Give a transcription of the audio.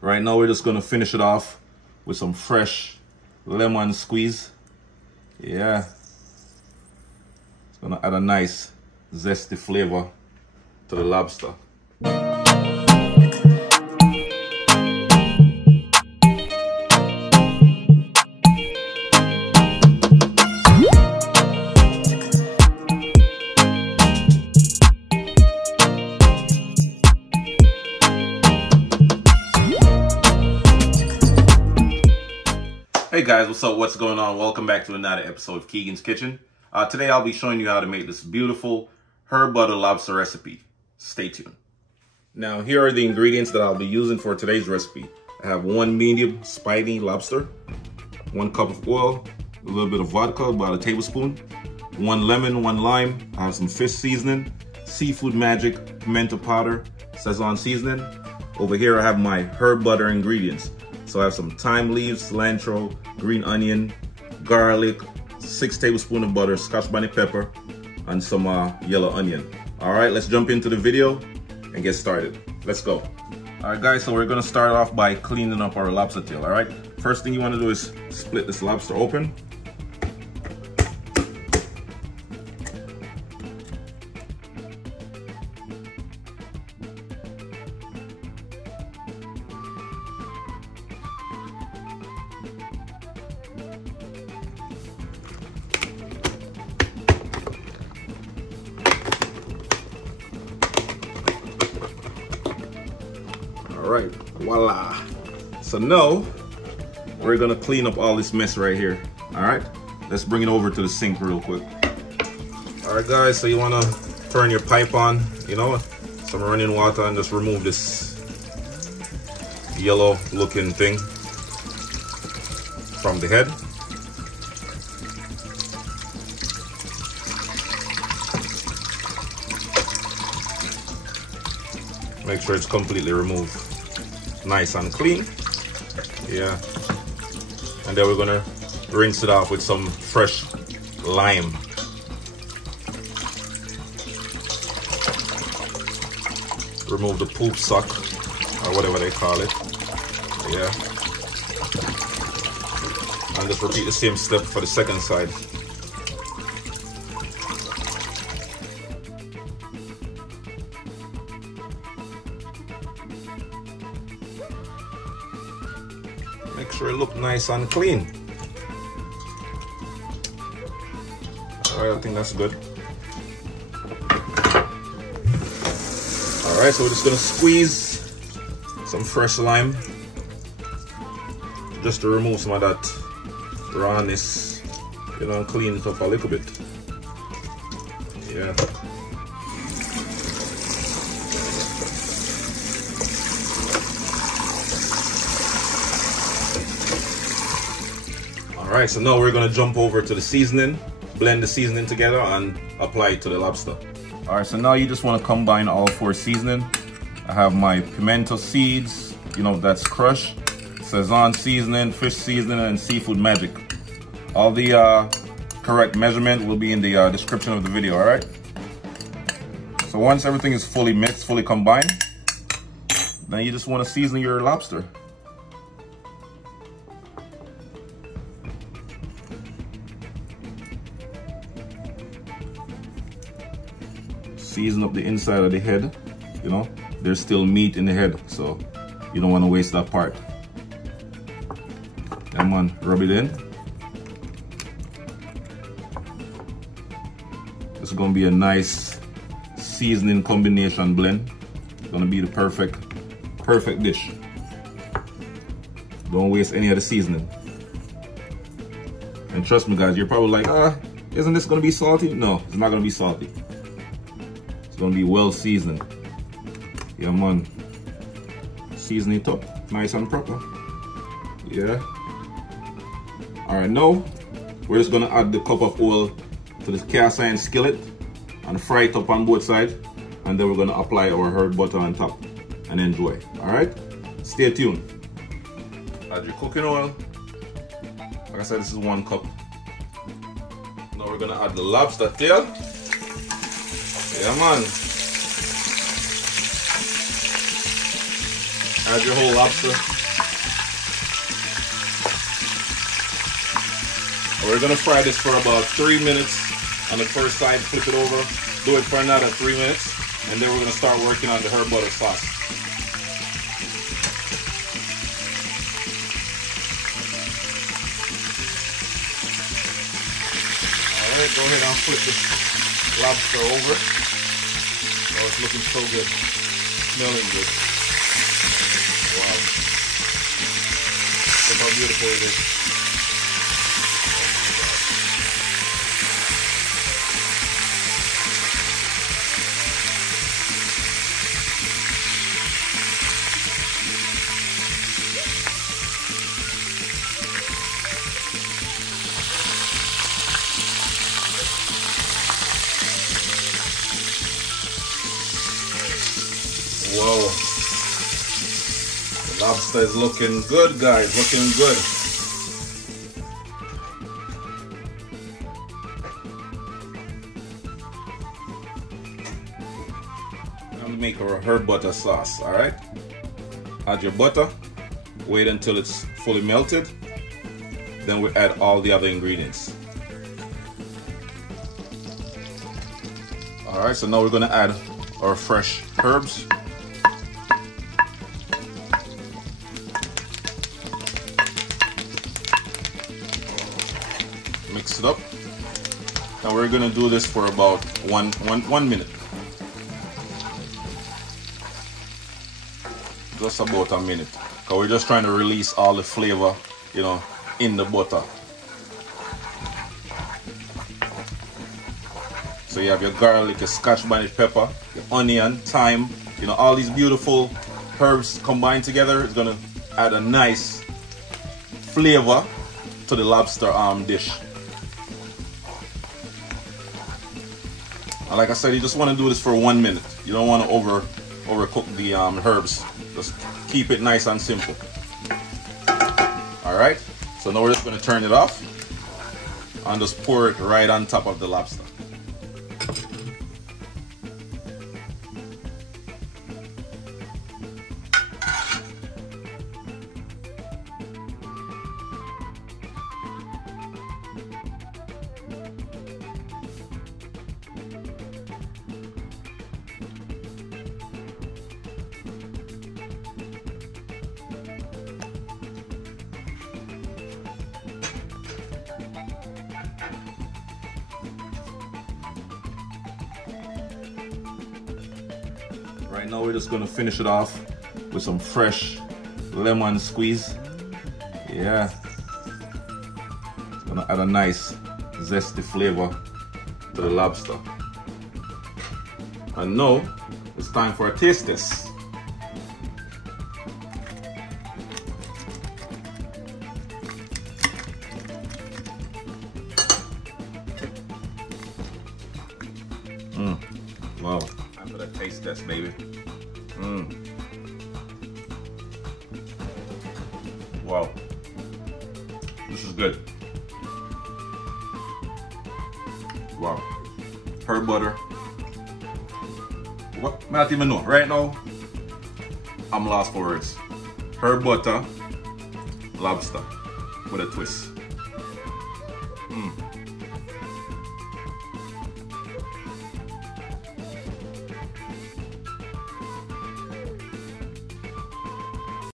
Right now we're just gonna finish it off with some fresh lemon squeeze. Yeah. It's gonna add a nice zesty flavor to the lobster. Hey guys, what's up? What's going on? Welcome back to another episode of Keegan's Kitchen. Today I'll be showing you how to make this beautiful herb butter lobster recipe. Stay tuned. Now here are the ingredients that I'll be using for today's recipe. I have 1 medium spiny lobster, 1 cup of oil, a little bit of vodka, about a tablespoon, 1 lemon, 1 lime. I have some fish seasoning, seafood magic, pimento powder, Sazon seasoning. Over here I have my herb butter ingredients. So I have some thyme leaves, cilantro, green onion, garlic, 6 tablespoons of butter, scotch bonnet pepper, and some yellow onion. All right, let's jump into the video and get started. Let's go. All right, guys, so we're gonna start off by cleaning up our lobster tail, all right? First thing you wanna do is split this lobster open. All right, voila. So now we're gonna clean up all this mess right here. All right, let's bring it over to the sink real quick. All right, guys, so you wanna turn your pipe on, you know, some running water, and just remove this yellow looking thing from the head. Make sure it's completely removed. Nice and clean. Yeah. And then we're gonna rinse it off with some fresh lime. Remove the poop suck, or whatever they call it. Yeah. And just repeat the same step for the second side. Make sure it looks nice and clean. All right, I think that's good. All right, so we're just gonna squeeze some fresh lime just to remove some of that rawness, you know, and clean it up a little bit. Yeah. All right, so now we're gonna jump over to the seasoning, blend the seasoning together and apply it to the lobster. All right, so now you just wanna combine all 4 seasoning. I have my pimento seeds, you know, that's crushed, Sazon seasoning, fish seasoning, and seafood magic. All the correct measurement will be in the description of the video, all right? So once everything is fully mixed, fully combined, then you just wanna season your lobster. Season up the inside of the head, you know, there's still meat in the head, so you don't want to waste that part. Come on, rub it in. This is going to be a nice seasoning combination blend. It's going to be the perfect dish. Don't waste any of the seasoning. And trust me guys, you're probably like, isn't this going to be salty? No, it's not going to be salty. It's gonna be well seasoned. Yeah, man. Season it up, nice and proper. Yeah. All right, now we're just gonna add the cup of oil to this cast iron skillet and fry it up on both sides, and then we're gonna apply our herb butter on top and enjoy. All right, stay tuned. Add your cooking oil. Like I said, this is 1 cup. Now we're gonna add the lobster tail. Yeah, man. Add your whole lobster. We're gonna fry this for about 3 minutes on the first side, flip it over, do it for another 3 minutes, and then we're gonna start working on the herb butter sauce. Alright, go ahead and flip this lobster over. Oh, it's looking so good. Smelling good. Wow. Look how beautiful it is. Whoa, the lobster is looking good, guys, looking good. Now we make our herb butter sauce, all right? Add your butter, wait until it's fully melted, then we add all the other ingredients. All right, so now we're gonna add our fresh herbs. Mix it up. And we're gonna do this for about one minute. Just about a minute. Because we're just trying to release all the flavor, you know, in the butter. So you have your garlic, your scotch bonnet pepper, your onion, thyme, you know, all these beautiful herbs combined together is gonna add a nice flavor to the lobster dish. And like I said, you just want to do this for 1 minute. You don't want to overcook the herbs. Just keep it nice and simple. All right. So now we're just going to turn it off and just pour it right on top of the lobster. Right now we're just gonna finish it off with some fresh lemon squeeze. Yeah. It's gonna add a nice zesty flavor to the lobster. And now it's time for a taste test. Wow. Time for that taste test, baby. Wow. This is good. Wow. Herb butter. What? I don't even know. Right now, I'm lost for words. Herb butter, lobster with a twist.